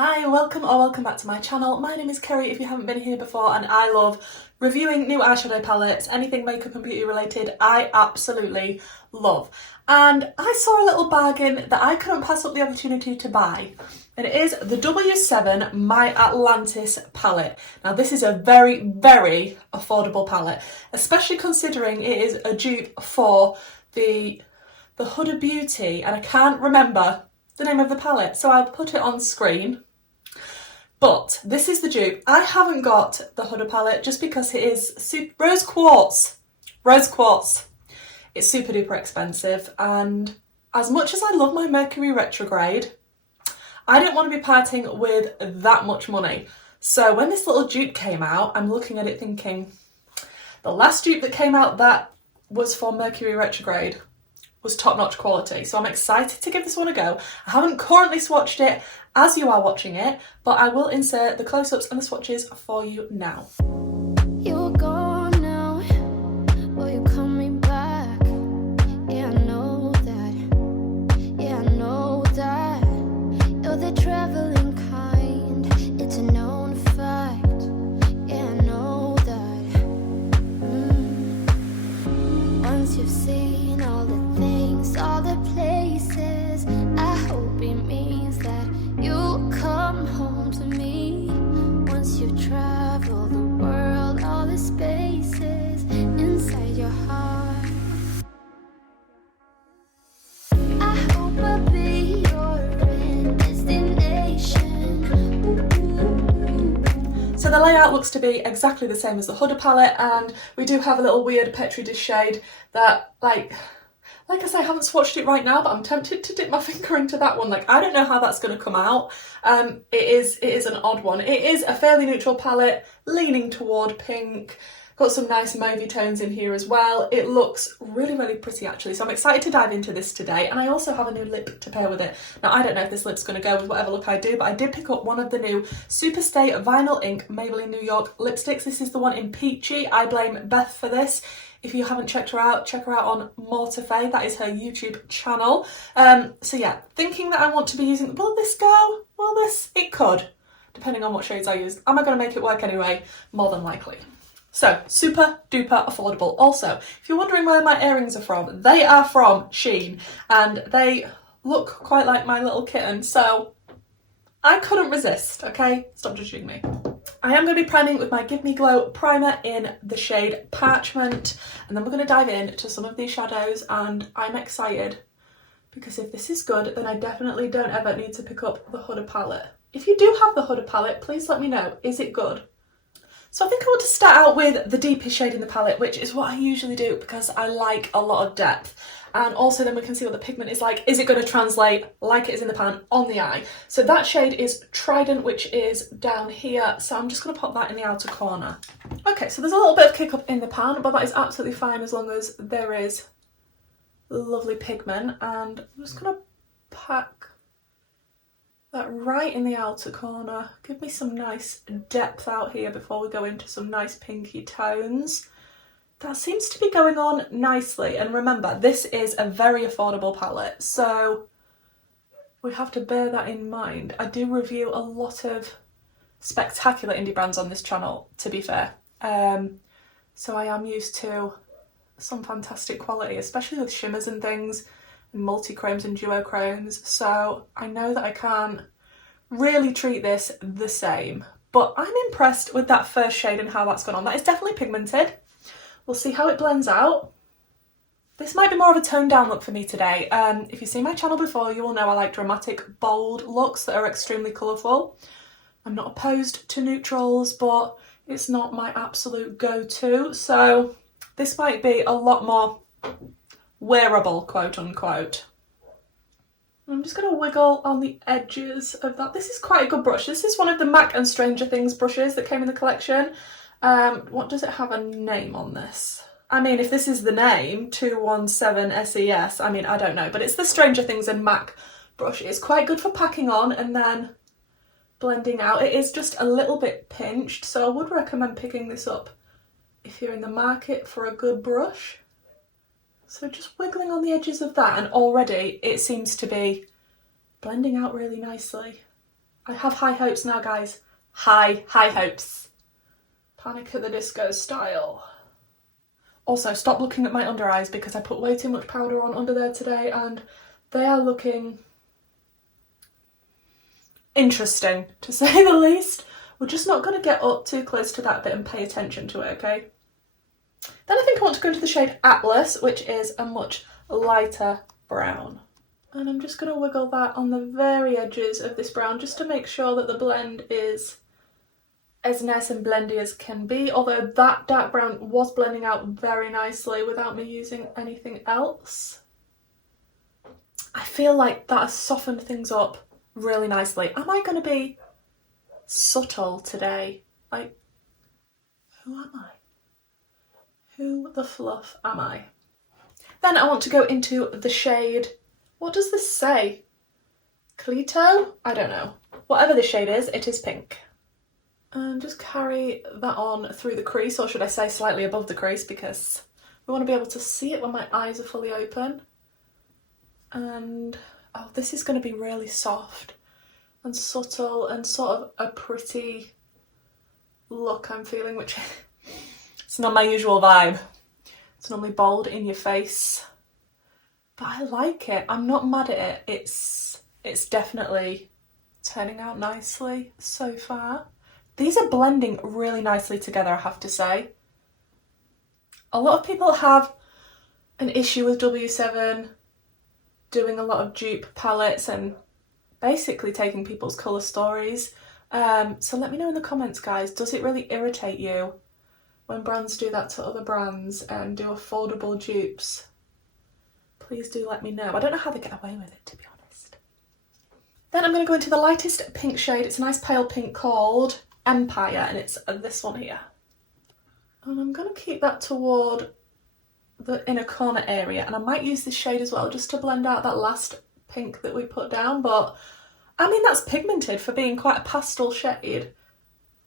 Hi, welcome back to my channel. My name is Kerry if you haven't been here before, and I love reviewing new eyeshadow palettes, anything makeup and beauty related, I absolutely love. And I saw a little bargain that I couldn't pass up the opportunity to buy, and it is the W7 My Atlantis palette. Now this is a very, very affordable palette, especially considering it is a dupe for the Huda Beauty, and I can't remember the name of the palette, so I'll put it on screen. But this is the dupe. I haven't got the Huda palette just because it is rose quartz. It's super duper expensive, and as much as I love my Mercury retrograde, I didn't want to be parting with that much money. So when this little dupe came out, I'm looking at it thinking, the last dupe that came out that was for Mercury retrograde was top-notch quality, so I'm excited to give this one a go. I haven't currently swatched it as you are watching it, but I will insert the close-ups and the swatches for you now. You're gone now, will you coming back? Yeah, I know that, yeah, I know that. You're the traveling kind, it's a known fact. Yeah, I know that. Once you've seen all the things, all the places, I hope it means that you'll come home to me. Once you've traveled the world, all the spaces inside your heart, I hope I'll be your destination. So the layout looks to be exactly the same as the Huda palette, and we do have a little weird Petri dish shade that, like I say, I haven't swatched it right now, but I'm tempted to dip my finger into that one. Like, I don't know how that's going to come out. It is an odd one. It is a fairly neutral palette, leaning toward pink. Got some nice mauvey tones in here as well. It looks really, really pretty actually. So I'm excited to dive into this today. And I also have a new lip to pair with it. Now, I don't know if this lip's going to go with whatever look I do, but I did pick up one of the new Superstay Vinyl Ink Maybelline New York lipsticks. This is the one in Peachy. I blame Beth for this. If you haven't checked her out on Mortife. That is her YouTube channel. So yeah, thinking that I want to be using, will this go? Will this? It could, depending on what shades I use. Am I going to make it work anyway? More than likely. So, super duper affordable. Also, if you're wondering where my earrings are from, they are from Shein, and they look quite like my little kitten, so I couldn't resist, okay? Stop judging me. I am going to be priming with my Give Me Glow primer in the shade Parchment, and then we're going to dive into some of these shadows, and I'm excited because if this is good, then I definitely don't ever need to pick up the Huda palette. If you do have the Huda palette, please let me know, is it good? So I think I want to start out with the deepest shade in the palette, which is what I usually do because I like a lot of depth. And also then we can see what the pigment is like. Is it going to translate like it is in the pan on the eye? So that shade is Trident, which is down here. So I'm just going to pop that in the outer corner. Okay, so there's a little bit of kick up in the pan, but that is absolutely fine as long as there is lovely pigment. And I'm just going to pack that right in the outer corner. Give me some nice depth out here before we go into some nice pinky tones. That seems to be going on nicely, and remember, this is a very affordable palette, so we have to bear that in mind. I do review a lot of spectacular indie brands on this channel, to be fair, so I am used to some fantastic quality, especially with shimmers and things, and multi-chromes and duochromes, so I know that I can't really treat this the same, but I'm impressed with that first shade and how that's gone on. That is definitely pigmented. We'll see how it blends out. This might be more of a toned down look for me today. If you've seen my channel before, you will know I like dramatic, bold looks that are extremely colourful. I'm not opposed to neutrals, but it's not my absolute go-to. So this might be a lot more wearable, quote unquote. I'm just going to wiggle on the edges of that. This is quite a good brush. This is one of the MAC and Stranger Things brushes that came in the collection. What does it have a name on this? I mean, if this is the name, 217 SES, I mean, I don't know, but it's the Stranger Things and MAC brush. It's quite good for packing on and then blending out. It is just a little bit pinched, so I would recommend picking this up if you're in the market for a good brush. So just wiggling on the edges of that, and already it seems to be blending out really nicely. I have high hopes now, guys. High hopes. Panic at the Disco style. Also, stop looking at my under eyes because I put way too much powder on under there today and they are looking interesting, to say the least. We're just not going to get up too close to that bit and pay attention to it, okay? Then I think I want to go into the shade Atlas, which is a much lighter brown. And I'm just going to wiggle that on the very edges of this brown just to make sure that the blend is as nice and blendy as can be, although that dark brown was blending out very nicely without me using anything else. I feel like that has softened things up really nicely. Am I going to be subtle today? Like, who am I? Who the fluff am I? Then I want to go into the shade, what does this say? Clito? I don't know. Whatever this shade is, it is pink. And just carry that on through the crease, or should I say slightly above the crease, because we want to be able to see it when my eyes are fully open. And oh, this is going to be really soft and subtle and sort of a pretty look I'm feeling, which it's not my usual vibe. It's normally bold in your face, but I like it. I'm not mad at it. It's definitely turning out nicely so far. These are blending really nicely together, I have to say. A lot of people have an issue with W7 doing a lot of dupe palettes and basically taking people's colour stories. So let me know in the comments, guys, does it really irritate you when brands do that to other brands and do affordable dupes? Please do let me know. I don't know how they get away with it, to be honest. Then I'm going to go into the lightest pink shade. It's a nice pale pink called Empire, and it's this one here. And I'm going to keep that toward the inner corner area, and I might use this shade as well just to blend out that last pink that we put down, but I mean, that's pigmented for being quite a pastel shade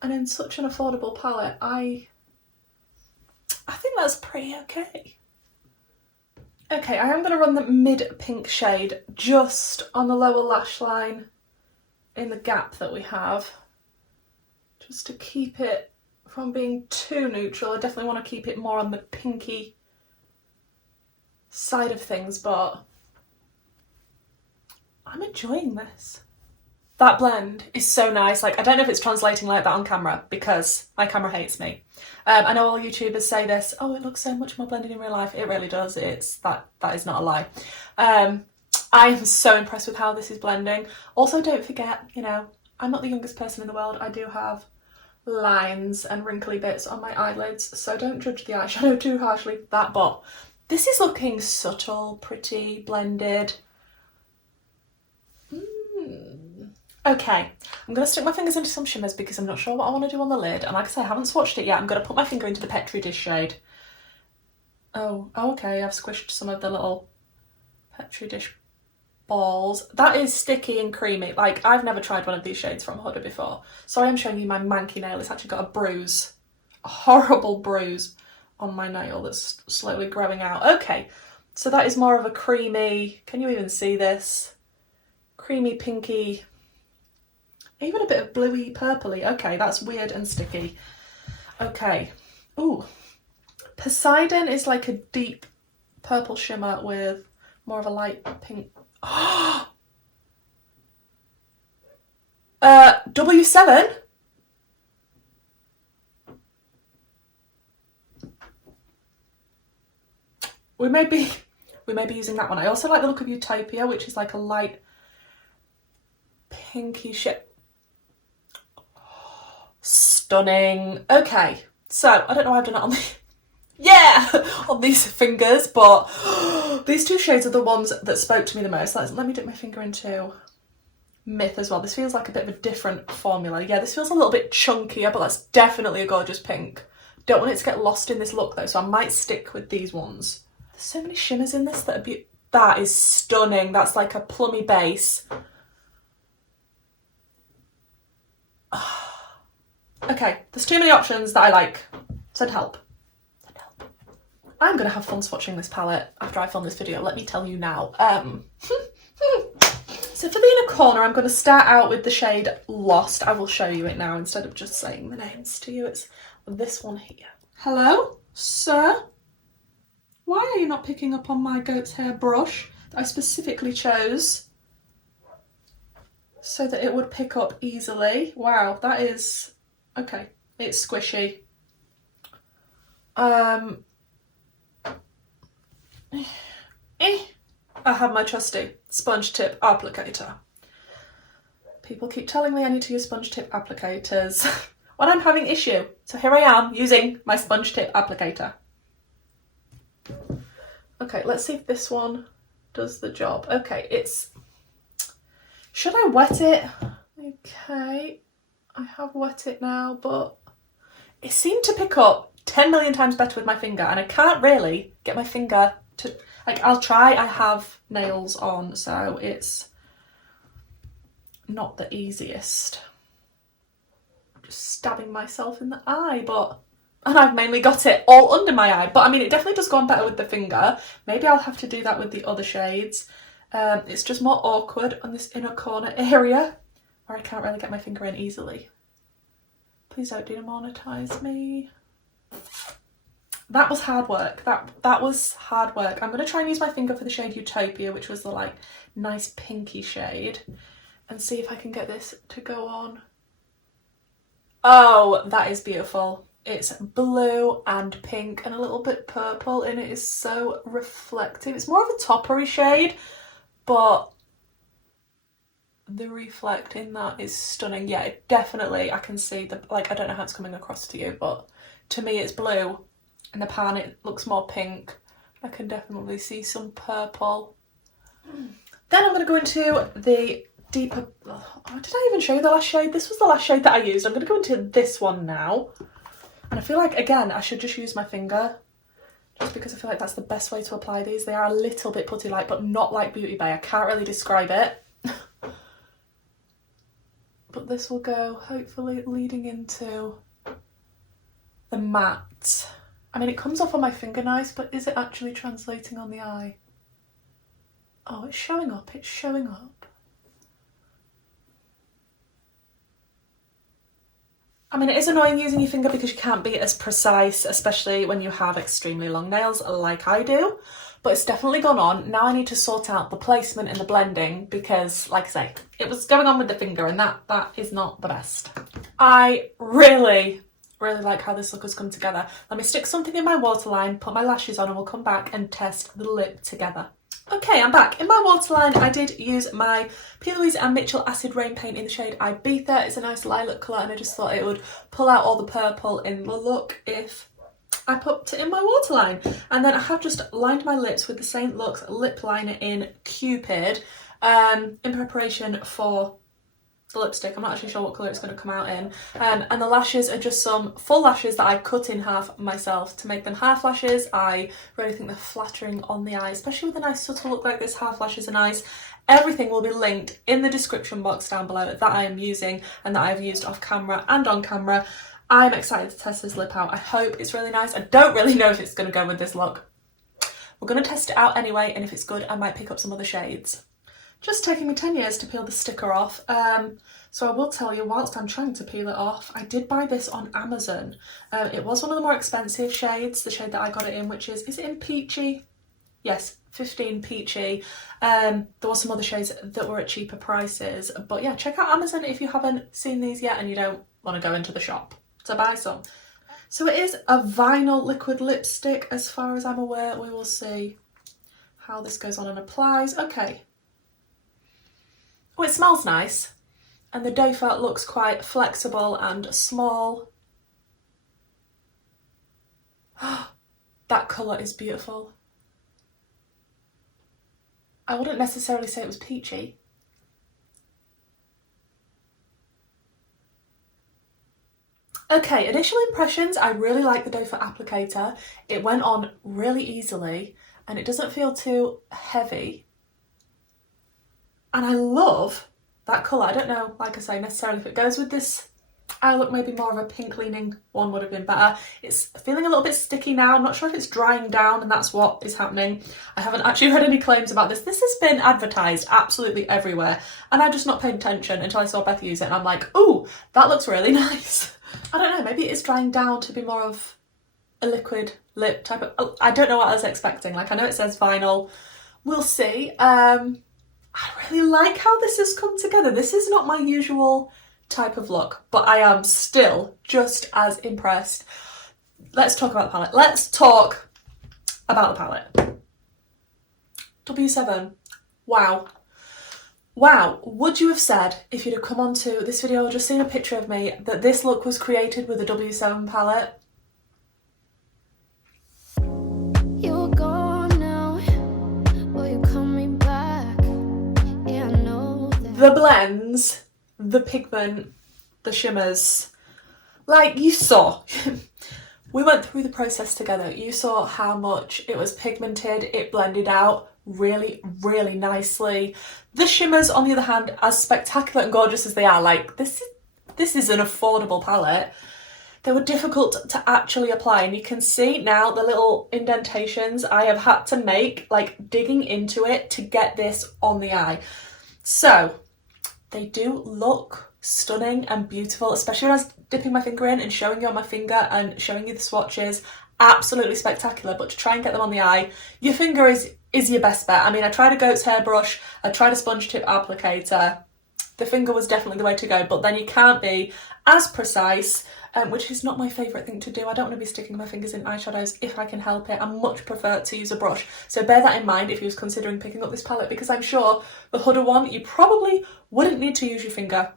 and in such an affordable palette. I think that's pretty okay. Okay, I am going to run the mid pink shade just on the lower lash line in the gap that we have, just to keep it from being too neutral. I definitely want to keep it more on the pinky side of things, but I'm enjoying this. That blend is so nice. Like, I don't know if it's translating like that on camera because my camera hates me. I know all YouTubers say this, oh, it looks so much more blended in real life. It really does. That is not a lie. I am so impressed with how this is blending. Also, don't forget, you know, I'm not the youngest person in the world. I do have lines and wrinkly bits on my eyelids, so don't judge the eyeshadow too harshly for that, but this is looking subtle, pretty, blended. Okay, I'm going to stick my fingers into some shimmers because I'm not sure what I want to do on the lid, and like I say, I haven't swatched it yet. I'm going to put my finger into the Petri dish shade. Oh, okay, I've squished some of the little Petri dish balls. That is sticky and creamy. Like, I've never tried one of these shades from Huda before. Sorry, I'm showing you my manky nail. It's actually got a bruise, a horrible bruise on my nail that's slowly growing out. Okay, so that is more of a creamy, can you even see this? Creamy, pinky, even a bit of bluey, purpley. Okay, that's weird and sticky. Okay. Ooh. Poseidon is like a deep purple shimmer with more of a light pink. W7? We may be using that one. I also like the look of Utopia, which is like a light pinky shade. Stunning. Okay, so I don't know why I've done it on the on these fingers, but these two shades are the ones that spoke to me the most. Let me dip my finger into Myth as well. This feels like a bit of a different formula. Yeah, this feels a little bit chunkier, but that's definitely a gorgeous pink. Don't want it to get lost in this look though, so I might stick with these ones. There's so many shimmers in this that that is stunning. That's like a plummy base. Okay, there's too many options that I like. Send help. Send help. I'm gonna have fun swatching this palette after I film this video, let me tell you now. So for the inner corner, I'm going to start out with the shade Lost. I will show you it now instead of just saying the names to you. It's this one here. Hello, sir. Why are you not picking up on my goat's hair brush that I specifically chose so that it would pick up easily? Wow, that is... okay, it's squishy. I have my trusty sponge tip applicator. People keep telling me I need to use sponge tip applicators when I'm having issue. So here I am using my sponge tip applicator. Okay, let's see if this one does the job. Okay, it's... should I wet it? Okay, I have wet it now, but it seemed to pick up 10 million times better with my finger, and I can't really get my finger to... like, I'll try. I have nails on, so it's not the easiest. I'm just stabbing myself in the eye, but... and I've mainly got it all under my eye. But I mean, it definitely does go on better with the finger. Maybe I'll have to do that with the other shades. It's just more awkward on this inner corner area where I can't really get my finger in easily. Please don't demonetize me. That was hard work. That was hard work. I'm going to try and use my finger for the shade Utopia, which was the like nice pinky shade, and see if I can get this to go on. Oh, that is beautiful. It's blue and pink and a little bit purple, and it is so reflective. It's more of a toppery shade, but the reflect in that is stunning. Yeah, it definitely, I can see the, like, I don't know how it's coming across to you, but to me it's blue. In the pan it looks more pink. I can definitely see some purple. Then I'm going to go into the deeper... oh, did I even show you the last shade? This was the last shade that I used. I'm going to go into this one now. And I feel like, again, I should just use my finger. Just because I feel like that's the best way to apply these. They are a little bit putty-like, but not like Beauty Bay. I can't really describe it. But this will go, hopefully, leading into the matte. I mean, it comes off on my finger nice, but is it actually translating on the eye? Oh, it's showing up, it's showing up. I mean, it is annoying using your finger because you can't be as precise, especially when you have extremely long nails like I do, but it's definitely gone on. Now I need to sort out the placement and the blending because, like I say, it was going on with the finger and that is not the best. I really like how this look has come together. Let me stick something in my waterline, put my lashes on, and we'll come back and test the lip together. Okay, I'm back. In my waterline, I did use my P. Louise and Mitchell Acid Rain paint in the shade Ibiza. It's a nice lilac colour, and I just thought it would pull out all the purple in the look if I put it in my waterline. And then I have just lined my lips with the St. Luxe lip liner in Cupid in preparation for the lipstick. I'm not actually sure what colour it's going to come out in. And the lashes are just some full lashes that I cut in half myself to make them half lashes. I really think they're flattering on the eye, especially with a nice subtle look like this. Half lashes are nice. Everything will be linked in the description box down below that I am using and that I've used off camera and on camera. I'm excited to test this lip out. I hope it's really nice. I don't really know if it's going to go with this look. We're going to test it out anyway, and if it's good, I might pick up some other shades. Just taking me 10 years to peel the sticker off. So I will tell you, whilst I'm trying to peel it off, I did buy this on Amazon. It was one of the more expensive shades, the shade that I got it in, which is it in Peachy? Yes, 15 Peachy. There were some other shades that were at cheaper prices. But yeah, check out Amazon if you haven't seen these yet and you don't want to go into the shop to buy some. So it is a vinyl liquid lipstick as far as I'm aware. We will see how this goes on and applies. Okay. Oh, it smells nice, and the doe fat looks quite flexible and small. That colour is beautiful. I wouldn't necessarily say it was peachy. Okay, initial impressions, I really like the doe fat applicator. It went on really easily and it doesn't feel too heavy. And I love that colour. I don't know, like I say, necessarily if it goes with this I look maybe more of a pink leaning one would have been better. It's feeling a little bit sticky now. I'm not sure if it's drying down and that's what is happening. I haven't actually read any claims about this. This has been advertised absolutely everywhere and I just not paid attention until I saw Beth use it and I'm like, ooh, that looks really nice. I don't know, maybe it's drying down to be more of a liquid lip type of, I don't know what I was expecting. Like I know it says vinyl, we'll see. I really like how this has come together. This is not my usual type of look, but I am still just as impressed. Let's talk about the palette. Let's talk about the palette. W7. Wow. Wow. Would you have said, if you'd have come onto this video or just seen a picture of me, that this look was created with a W7 palette? You're gone now. Will you coming back? Yeah, I know that. The blends, the pigment, the shimmers, like you saw, we went through the process together. You saw how much it was pigmented, it blended out really, really nicely. The shimmers, on the other hand, as spectacular and gorgeous as they are, like this is an affordable palette. They were difficult to actually apply and you can see now the little indentations I have had to make, like digging into it to get this on the eye. So they do look stunning and beautiful, especially when I was dipping my finger in and showing you on my finger and showing you the swatches. Absolutely spectacular, but to try and get them on the eye, your finger is your best bet. I mean, I tried a goat's hair brush, I tried a sponge tip applicator. The finger was definitely the way to go, but then you can't be as precise, which is not my favourite thing to do. I don't want to be sticking my fingers in eyeshadows if I can help it. I much prefer to use a brush. So bear that in mind if you was considering picking up this palette, because I'm sure the Huda one, you probably wouldn't need to use your finger.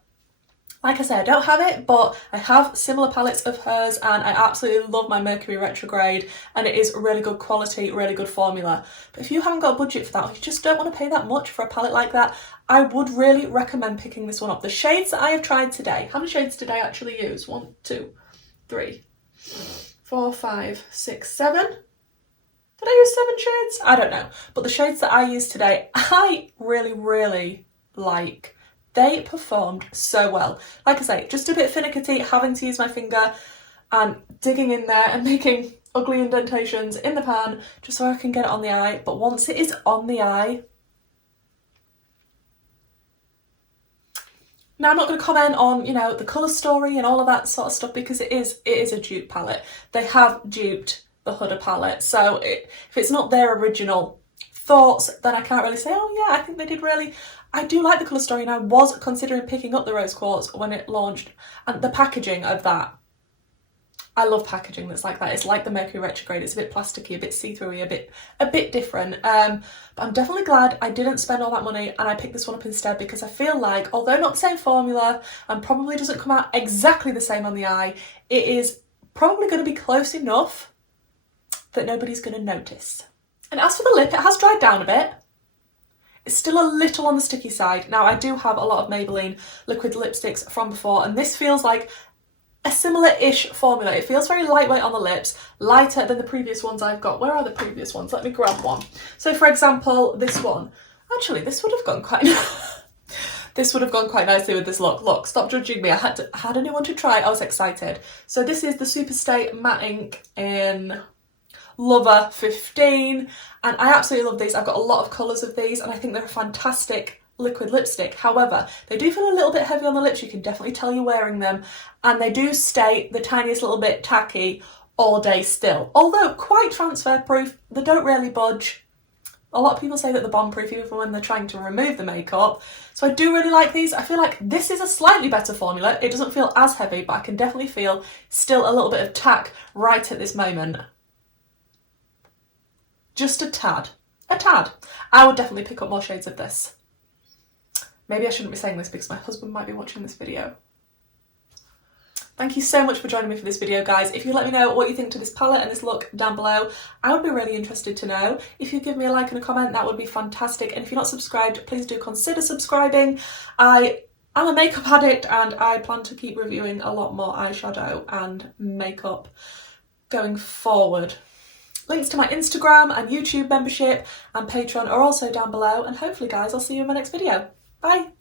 Like I say, I don't have it, but I have similar palettes of hers and I absolutely love my Mercury Retrograde and it is really good quality, really good formula. But if you haven't got a budget for that, or you just don't want to pay that much for a palette like that, I would really recommend picking this one up. The shades that I have tried today, how many shades did I actually use? 1, 2, 3, 4, 5, 6, 7? Did I use 7 shades? I don't know. But the shades that I used today, I really, really like. They performed so well. Like I say, just a bit finicky, having to use my finger and digging in there and making ugly indentations in the pan just so I can get it on the eye. But once it is on the eye, now I'm not going to comment on, you know, the colour story and all of that sort of stuff because it is a dupe palette. They have duped the Huda palette. So if it's not their original thoughts, then I can't really say, oh yeah, I think they did really. I do like the colour story and I was considering picking up the rose quartz when it launched, and the packaging of that, I love packaging that's like that. It's like the Mercury Retrograde, it's a bit plasticky, a bit see-throughy, a bit different. But I'm definitely glad I didn't spend all that money and I picked this one up instead, because I feel like, although not the same formula and probably doesn't come out exactly the same on the eye, it is probably going to be close enough that nobody's going to notice. And as for the lip, it has dried down a bit. It's still a little on the sticky side. Now, I do have a lot of Maybelline liquid lipsticks from before, and this feels like a similar-ish formula. It feels very lightweight on the lips, lighter than the previous ones I've got. Where are the previous ones? Let me grab one. So, for example, this one. Actually, this would have gone quite this would have gone quite nicely with this look. Look, stop judging me. I had a new one to try. I was excited. So this is the Superstay Matte Ink in Lover 15, and I absolutely love these. I've got a lot of colours of these and I think they're a fantastic liquid lipstick. However, they do feel a little bit heavy on the lips. You can definitely tell you're wearing them, and they do stay the tiniest little bit tacky all day still. Although quite transfer proof, they don't really budge. A lot of people say that they're bomb proof even when they're trying to remove the makeup. So I do really like these. I feel like this is a slightly better formula. It doesn't feel as heavy, but I can definitely feel still a little bit of tack right at this moment. Just a tad. A tad. I would definitely pick up more shades of this. Maybe I shouldn't be saying this because my husband might be watching this video. Thank you so much for joining me for this video, guys. If you let me know what you think to this palette and this look down below, I would be really interested to know. If you give me a like and a comment, that would be fantastic. And if you're not subscribed, please do consider subscribing. I am a makeup addict and I plan to keep reviewing a lot more eyeshadow and makeup going forward. Links to my Instagram and YouTube membership and Patreon are also down below, and hopefully, guys, I'll see you in my next video. Bye!